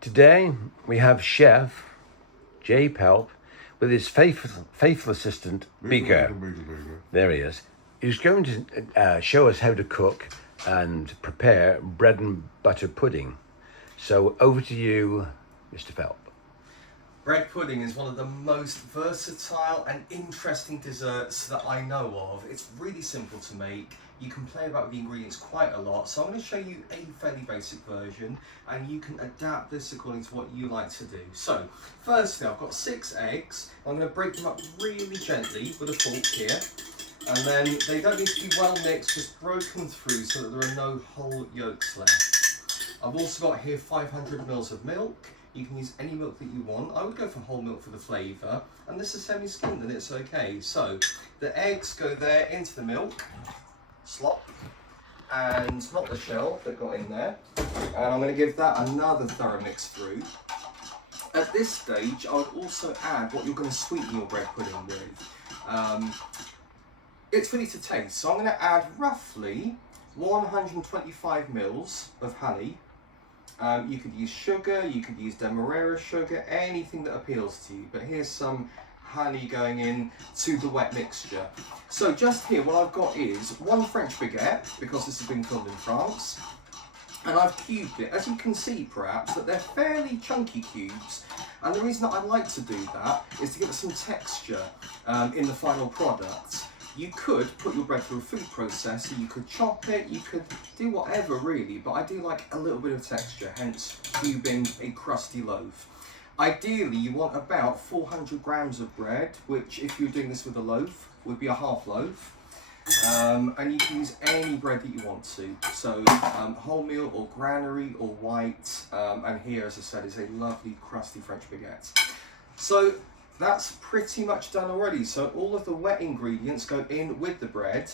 Today we have Chef Jay Pelp with his faithful assistant Mika. There he is. He's going to show us how to cook and prepare bread and butter pudding. So over to you, Mr. Pelp. Bread pudding is one of the most versatile and interesting desserts that I know of. It's really simple to make. You can play about with the ingredients quite a lot. So I'm going to show you a fairly basic version and you can adapt this according to what you like to do. So firstly, I've got 6 eggs. I'm going to break them up really gently with a fork here. And then they don't need to be well mixed, just broken through so that there are no whole yolks left. I've also got here 500 mils of milk. You can use any milk that you want. I would go for whole milk for the flavour, and this is semi-skimmed and it's okay. So the eggs go there into the milk, slop, and not the shell that got in there. And I'm going to give that another thorough mix through. At this stage, I would also add what you're going to sweeten your bread pudding with. It's really to taste, so I'm going to add roughly 125 mils of honey. You could use sugar, you could use demerara sugar, anything that appeals to you. But here's some honey going in to the wet mixture. So just here, what I've got is 1 French baguette, because this has been filmed in France. And I've cubed it. As you can see, perhaps, that they're fairly chunky cubes. And the reason that I like to do that is to give it some texture in the final product. You could put your bread through a food processor, you could chop it, you could do whatever really, but I do like a little bit of texture, hence cubing a crusty loaf. Ideally, you want about 400 grams of bread, which if you're doing this with a loaf, would be a half loaf. And you can use any bread that you want to. So wholemeal or granary or white, and here, as I said, is a lovely crusty French baguette. So that's pretty much done already. So all of the wet ingredients go in with the bread,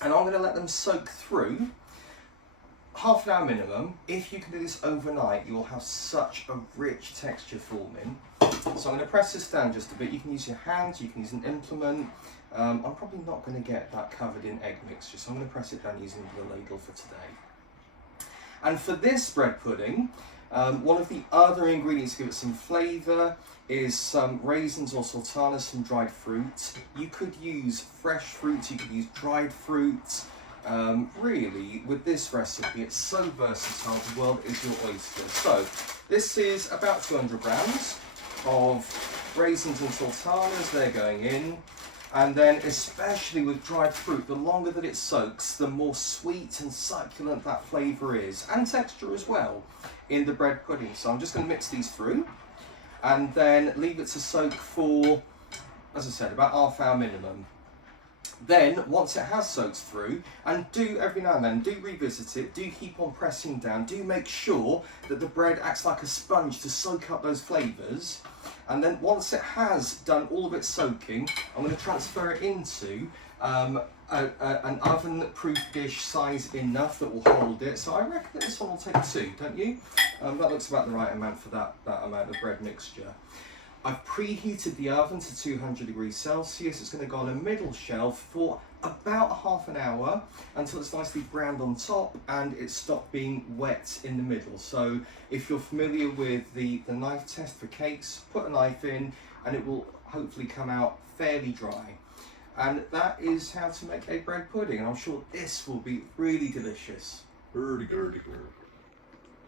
and I'm going to let them soak through half an hour minimum. If you can do this overnight, you'll have such a rich texture forming. So I'm going to press this down just a bit. You can use your hands, you can use an implement. I'm probably not going to get that covered in egg mixture, so I'm going to press it down using the ladle for today. And for this bread pudding, one of the other ingredients to give it some flavour is some raisins or sultanas, some dried fruit. You could use fresh fruit, you could use dried fruit. Really, with this recipe, it's so versatile, the world is your oyster. So, this is about 200 grams of raisins and sultanas, they're going in. And then, especially with dried fruit, the longer that it soaks, the more sweet and succulent that flavour is, and texture as well, in the bread pudding. So I'm just going to mix these through, and then leave it to soak for, as I said, about half hour minimum. Then, once it has soaked through, and do every now and then, do revisit it, do keep on pressing down, do make sure that the bread acts like a sponge to soak up those flavours. And then once it has done all of its soaking, I'm going to transfer it into an oven-proof dish size enough that will hold it. So I reckon that this one will take 2, don't you? That looks about the right amount for that amount of bread mixture. I've preheated the oven to 200 degrees Celsius. It's going to go on a middle shelf for about half an hour until it's nicely browned on top and it's stopped being wet in the middle. So if you're familiar with the knife test for cakes, put a knife in and it will hopefully come out fairly dry. And that is how to make a bread pudding, and I'm sure this will be really delicious. Pretty good.